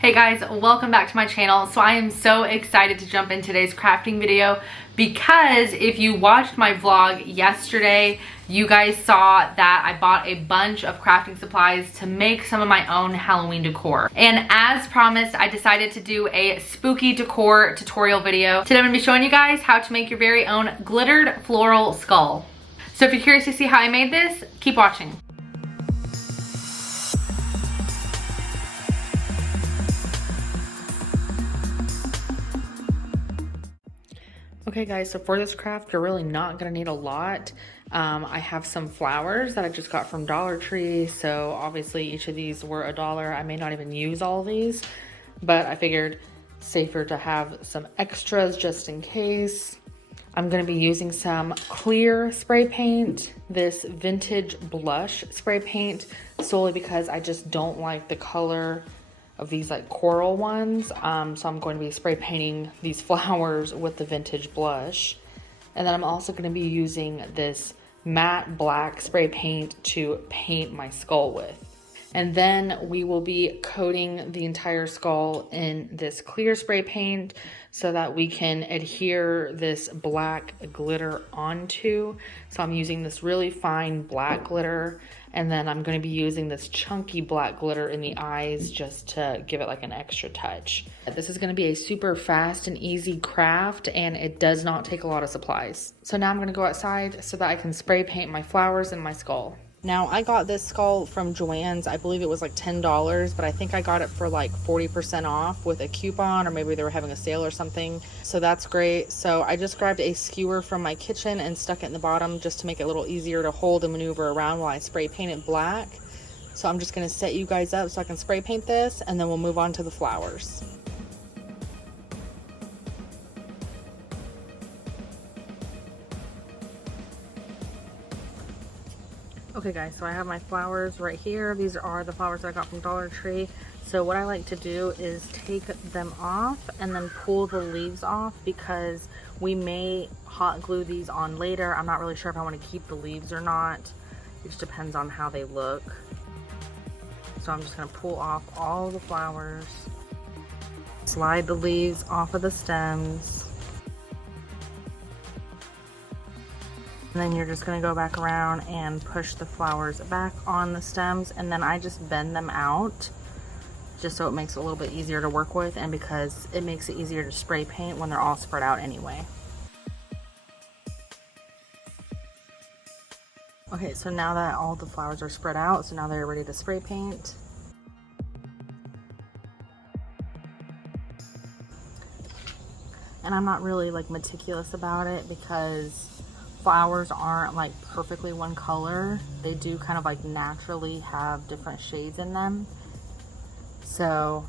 Hey guys, welcome back to my channel. So I am so excited to jump in today's crafting video because if you watched my vlog yesterday, you guys saw that I bought a bunch of crafting supplies to make some of my own Halloween decor. And as promised, I decided to do a spooky decor tutorial video. Today I'm gonna be showing you guys how to make your very own glittered floral skull. So if you're curious to see how I made this, keep watching. Okay guys, so for this craft, you're really not gonna need a lot. I have some flowers that I just got from Dollar Tree. So obviously each of these were $1. I may not even use all these, but I figured safer to have some extras just in case. I'm gonna be using some clear spray paint, this vintage blush spray paint, solely because I just don't like the color of these like coral ones. So I'm going to be spray painting these flowers with the vintage blush. And then I'm also going to be using this matte black spray paint to paint my skull with. And then we will be coating the entire skull in this clear spray paint so that we can adhere this black glitter onto. So I'm using this really fine black glitter, and then I'm going to be using this chunky black glitter in the eyes just to give it like an extra touch. This is going to be a super fast and easy craft, and it does not take a lot of supplies. So now I'm going to go outside so that I can spray paint my flowers and my skull. Now I got this skull from JoAnns. I believe it was like $10, but I think I got it for like 40% off with a coupon, or maybe they were having a sale or something. So that's great. So I just grabbed a skewer from my kitchen and stuck it in the bottom just to make it a little easier to hold and maneuver around while I spray paint it black. So I'm just gonna set you guys up so I can spray paint this, and then we'll move on to the flowers. Okay guys, so I have my flowers right here. These are the flowers that I got from Dollar Tree. So what I like to do is take them off and then pull the leaves off, because we may hot glue these on later. I'm not really sure if I want to keep the leaves or not. It just depends on how they look. So I'm just going to pull off all the flowers. Slide the leaves off of the stems. And then you're just going to go back around and push the flowers back on the stems, and then I just bend them out just so it makes it a little bit easier to work with, and because it makes it easier to spray paint when they're all spread out anyway. Okay, so now that all the flowers are spread out, so now they're ready to spray paint. And I'm not really like meticulous about it because flowers aren't like perfectly one color. They do kind of like naturally have different shades in them. So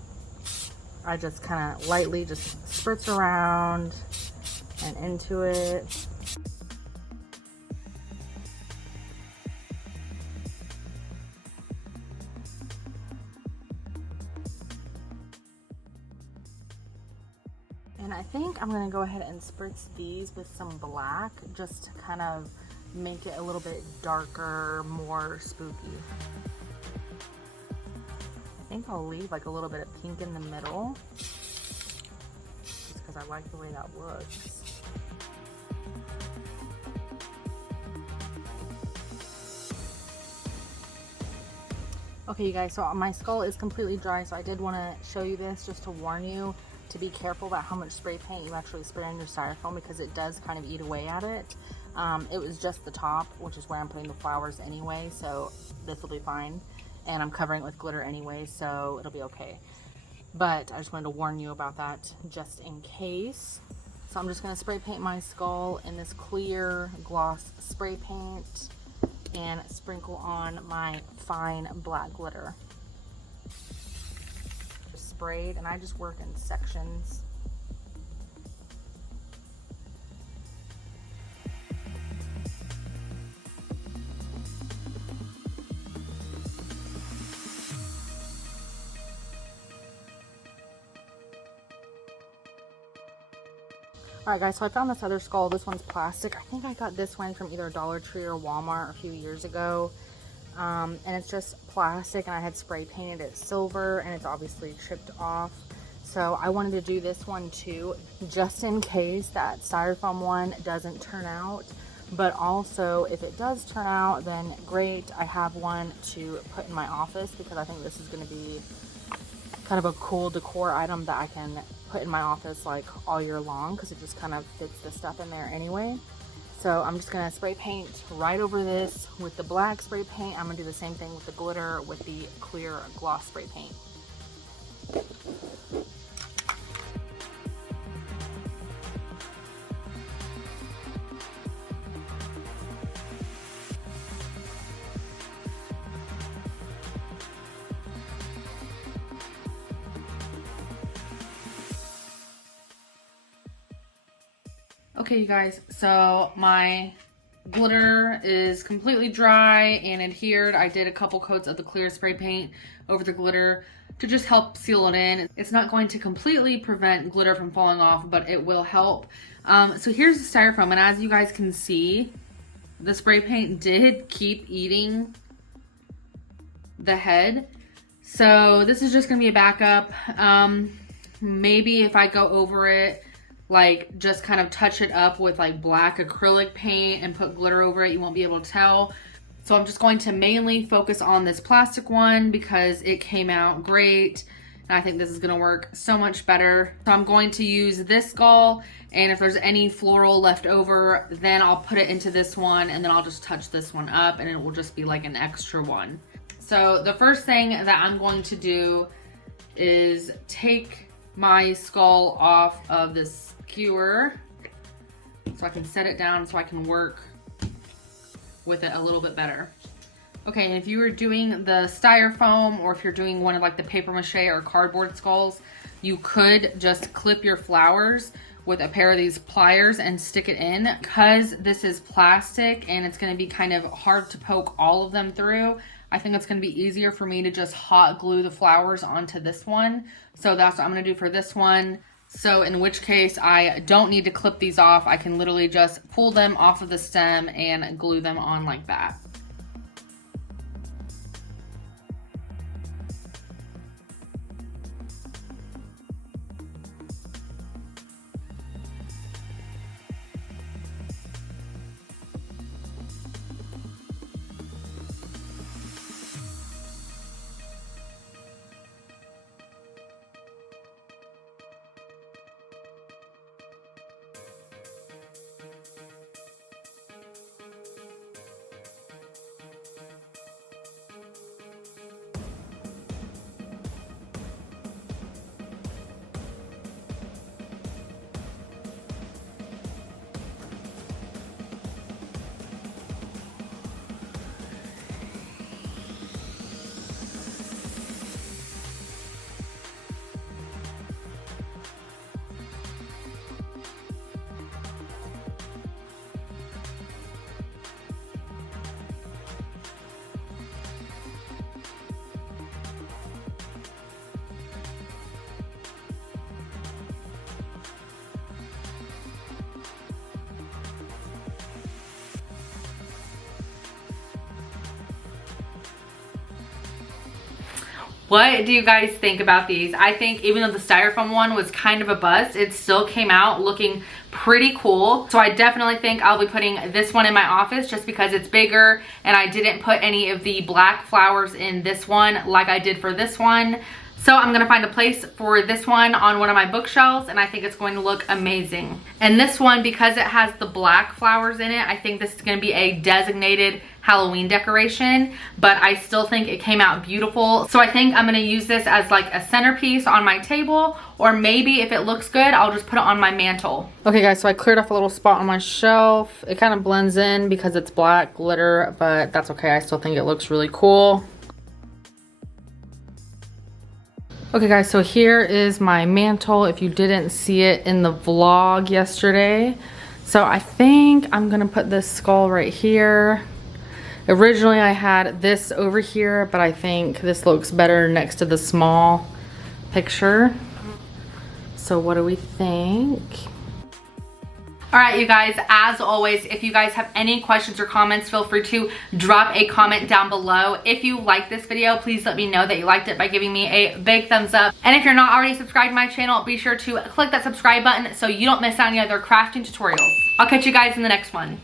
I just kind of lightly just spritz around and into it. And I think I'm going to go ahead and spritz these with some black just to kind of make it a little bit darker, more spooky. I think I'll leave like a little bit of pink in the middle just because I like the way that looks. Okay you guys, so my skull is completely dry, so I did want to show you this just to warn you to be careful about how much spray paint you actually spray on your styrofoam, because it does kind of eat away at it. It was just the top, which is where I'm putting the flowers anyway, so this will be fine. And I'm covering it with glitter anyway, so it'll be okay. But I just wanted to warn you about that just in case. So I'm just going to spray paint my skull in this clear gloss spray paint and sprinkle on my fine black glitter. Sprayed, and I just work in sections. Alright guys, so I found this other skull. This one's plastic. I think I got this one from either Dollar Tree or Walmart a few years ago. And it's just plastic, and I had spray painted it silver, and it's obviously chipped off. So I wanted to do this one too, just in case that styrofoam one doesn't turn out. But also, if it does turn out, then great. I have one to put in my office because I think this is going to be kind of a cool decor item that I can put in my office like all year long, because it just kind of fits the stuff in there anyway. So I'm just going to spray paint right over this with the black spray paint. I'm going to do the same thing with the glitter with the clear gloss spray paint. Okay, you guys, so my glitter is completely dry and adhered. I did a couple coats of the clear spray paint over the glitter to just help seal it in. It's not going to completely prevent glitter from falling off, but it will help. So here's the styrofoam, and as you guys can see, the spray paint did keep eating the head. So this is just gonna be a backup. Maybe if I go over it, like just kind of touch it up with like black acrylic paint and put glitter over it, you won't be able to tell. So I'm just going to mainly focus on this plastic one because it came out great. And I think this is gonna work so much better. So I'm going to use this skull, and if there's any floral left over, then I'll put it into this one, and then I'll just touch this one up, and it will just be like an extra one. So the first thing that I'm going to do is take my skull off of this skewer so I can set it down so I can work with it a little bit better. Okay, and if you were doing the styrofoam, or if you're doing one of like the paper mache or cardboard skulls, you could just clip your flowers with a pair of these pliers and stick it in. Because this is plastic and it's going to be kind of hard to poke all of them through, I think it's going to be easier for me to just hot glue the flowers onto this one. So that's what I'm going to do for this one. So in which case I don't need to clip these off. I can literally just pull them off of the stem and glue them on like that. What do you guys think about these? I think even though the styrofoam one was kind of a bust, it still came out looking pretty cool. So I definitely think I'll be putting this one in my office just because it's bigger, and I didn't put any of the black flowers in this one like I did for this one. So I'm gonna find a place for this one on one of my bookshelves, and I think it's going to look amazing. And this one, because it has the black flowers in it, I think this is gonna be a designated Halloween decoration, but I still think it came out beautiful. So I think I'm gonna use this as like a centerpiece on my table, or maybe if it looks good, I'll just put it on my mantle. Okay guys, so I cleared off a little spot on my shelf. It kind of blends in because it's black glitter, but that's okay. I still think it looks really cool. Okay guys, so here is my mantle if you didn't see it in the vlog yesterday. So I think I'm gonna put this skull right here. Originally I had this over here, but I think this looks better next to the small picture. So what do we think? All right, you guys, as always, if you guys have any questions or comments, feel free to drop a comment down below. If you like this video, please let me know that you liked it by giving me a big thumbs up. And if you're not already subscribed to my channel, be sure to click that subscribe button so you don't miss out on any other crafting tutorials. I'll catch you guys in the next one.